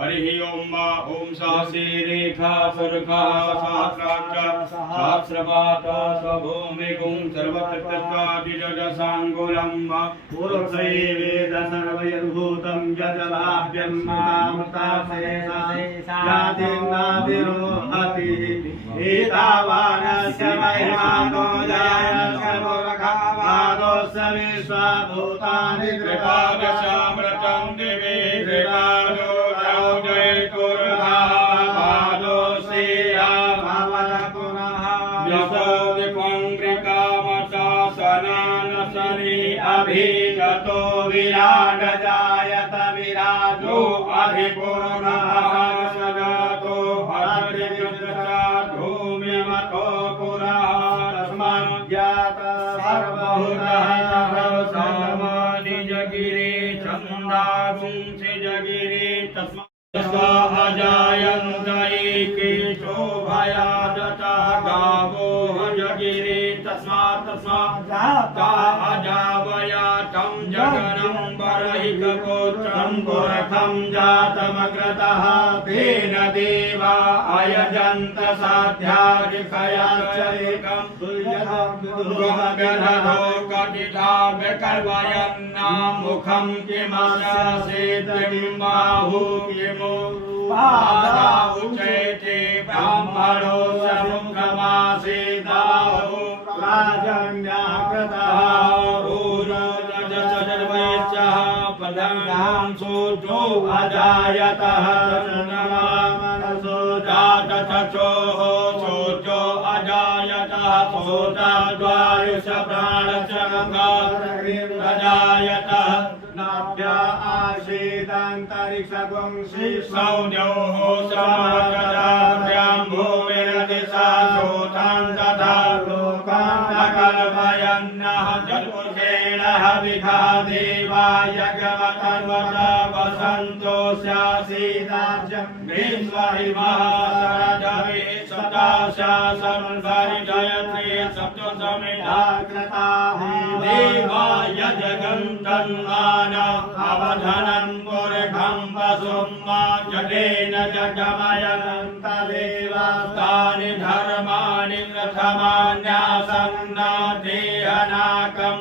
हरि ओम ओम सहसी रेखा सर्खा सहस्राक्ष सहस्रपात स्वभूमिगुं सर्वतत्त्वादिजसाङ्गुलं पूर्वै वेद सर्वैर्भूतं यजलाभ्यन्मतामृताशेषादिर्नादिरोहति एतावानस्य महिमानो जायस्य मूर्खपादोऽस्य विश्वभूतानि कृपादशामृतं दिवे कृपादो अभिगतो विराट जायत विराजो अधिपूर्णः सगतो भद्रयुद्धचाधूम्यमतो पुरः तस्माज्जात सर्वभूतः सर्वमादिजगिरे छन्दागुंसि जगिरे तस्मात् अजायन्त एके शोभयादतः गावो जगिरे तस्मात् अजावयातं जगनं परहितगोत्रं पुरखं जातमग्रतः तेन देवा अयजन्त साध्यादिखयाचैकं दुर्गमगर्हो कटिठा विकर्वयन्नां मुखं किमस्यसेत् किं बाहु किमु पादा उच्यते ब्राह्मणो समुखमासीदाहो राजन्याकृतः ऊरोजसजर्वैश्चः पदं सोजो अजायतः मनसो जातचक्षोः सोजो अजायतः सोजाद्वायुष प्राणचमगारजायतः नाभ्या आसीदन्तरिक्षगुंसि सौन्योः समागताभ्यां भूमिरदिशा सोतां तथा कल्पयन्नः जल्पुषेण हविखा देवा यज्ञमतन्वत वसन्तो स्यासीदार्जं ग्रीष्महिमः शरदभिः सप्ताशासनभरिजयत्रे सप्तसमिधाकृताः देवा यजगन्तन्मान अवधनं मूर्खं वसुं मा जडेन जगमयन्त देवास्तानि धर्माणि प्रथमान्यासन्नादेहनाकं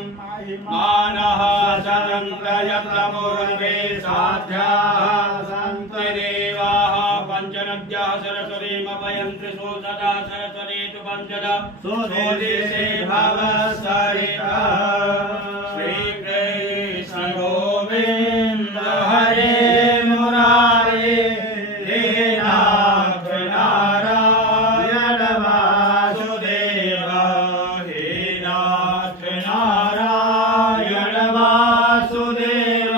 मानः शरन्द्रयत्रमुर्वे साध्याः सन्ति देवाः पञ्चनद्याः सरस्वतीमपयन्ति सुसदा सरस्वती तु पञ्चदा सुदेशे भवसरितः श्रीकृष्ण गोविन्द हरे मुरारे हे नाथ नारायण वासुदेव हे नाथ नारायण वासुदेव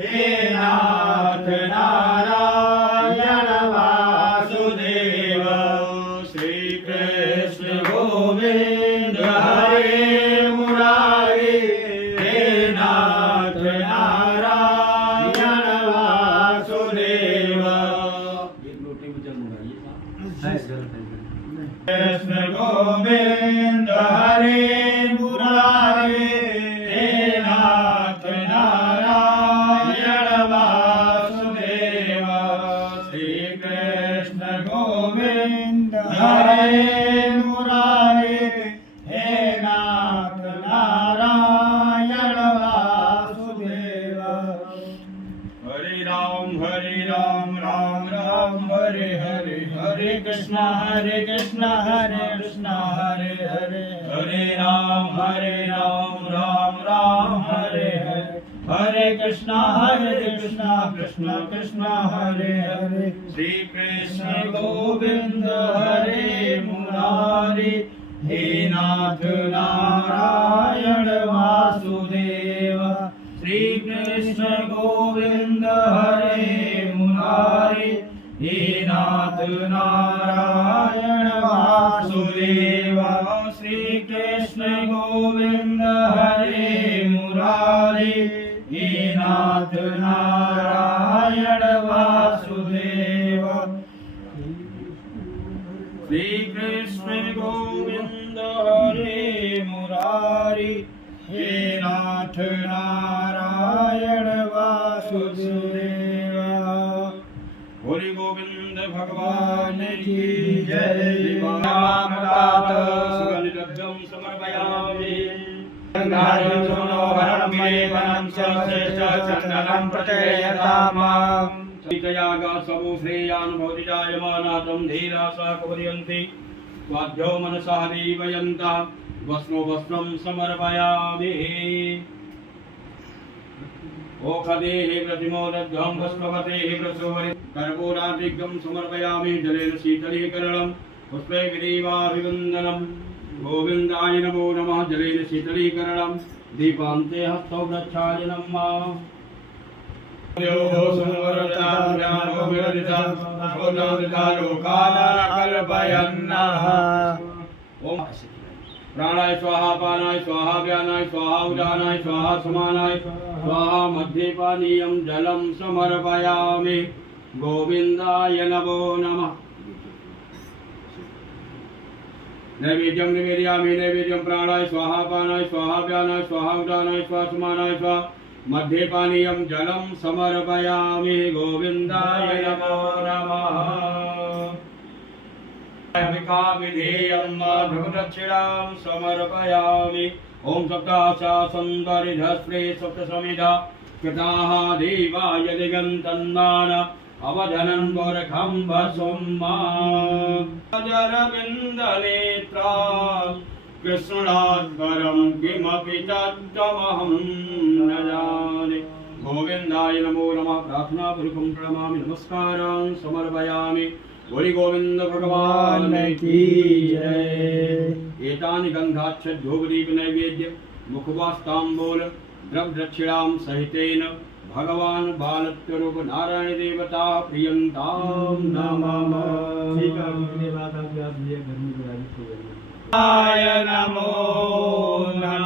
हे नाथ नारायण वासुदेव श्रीकृष्ण गोविन्द हरे मुरारे हे नाथ नारायण वासुदेव। कृष्ण गोविंद हरे मुरारे हे नाथ नारायण वासुदेव श्री कृष्ण गोविंद हरे मुरारे हे नाथ नारायण वासुदेव। हरे राम राम राम हरे हरे हरे कृष्ण हरे कृष्ण हरे हरे हरे राम राम राम हरे हरे हरे कृष्ण कृष्ण कृष्ण हरे हरे श्री कृष्ण गोविंद हरे मुरारी हे नाथ नारायण वासुदेव श्री कृष्ण गोविंद हरे मुरारी हे नाथ नारायण वासुदेव श्री कृष्ण गोविंद हरे मुरारी हे नाथ नारायण वासुदेव श्री कृष्ण गोविंद हरे मुरारी हे नाथ नारायण वासुदेव। बोली गोविंद भगवान की जय। शिवानामपात सुगंधिद्रव्यं समर्पयामि गंगाजलं मनोहरं मणिवनं च श्रेष्ठचन्दनं प्रचयताम् यागा सबु श्रेयानुभवतिजायमानातं धीरा सा कुर्यन्ति स्वाध्यो मनसा देवयन्तः वस्नो वस्त्रं समर्पयामि ओखदेः प्रतिमोदध्वं पुष्पवतेः प्रसोवरि कर्पूरादिकं समर्पयामि जलेन शीतलीकरणं पुष्पे गिरीवाभिवन्दनं गोविन्दाय नमो नमः जलेन शीतलीकरणं दीपान्ते हस्तौ प्रक्षालनं मा प्राणाय स्वाहा पानाय स्वाहा व्यानाय स्वाहा उदानाय स्वाहा समानाय स्वाहा मध्ये पानीयं जलं समर्पयामि गोविन्दाय नमो नमः नैवेद्यं निवेदयामि नैवेद्यं प्राणाय स्वाहा पानाय स्वाहा व्यानाय स्वाहा उदानाय स्वाहा समानाय स्वाहा मध्ये पानीयं जलं समर्पयामि गोविन्दाय नमो नमः विधेयं माधुरदक्षिणां समर्पयामि ॐ सप्ताशा सुन्दरिधस्त्रे सप्तसमिधा कृताः देवाय दिगन्तन्नान अवधनं गोरखं वसुम्माजरविन्दनेत्रा कृष्णाद्वरं किमपि तत्त्वमहं न जाने गोविन्दाय नमो नमः प्रार्थनापूर्वकं प्रणमामि नमस्कारान् समर्पयामि बोली गोविंद भगवान की जय। एतानि गंधाक्षोगदीप नैवेद्य मुखवास्तांबूल द्रव्यदक्षिणां सहितेन भगवान बालत्वरूप नारायण देवता प्रियंतां नमः। आय नमो नमः।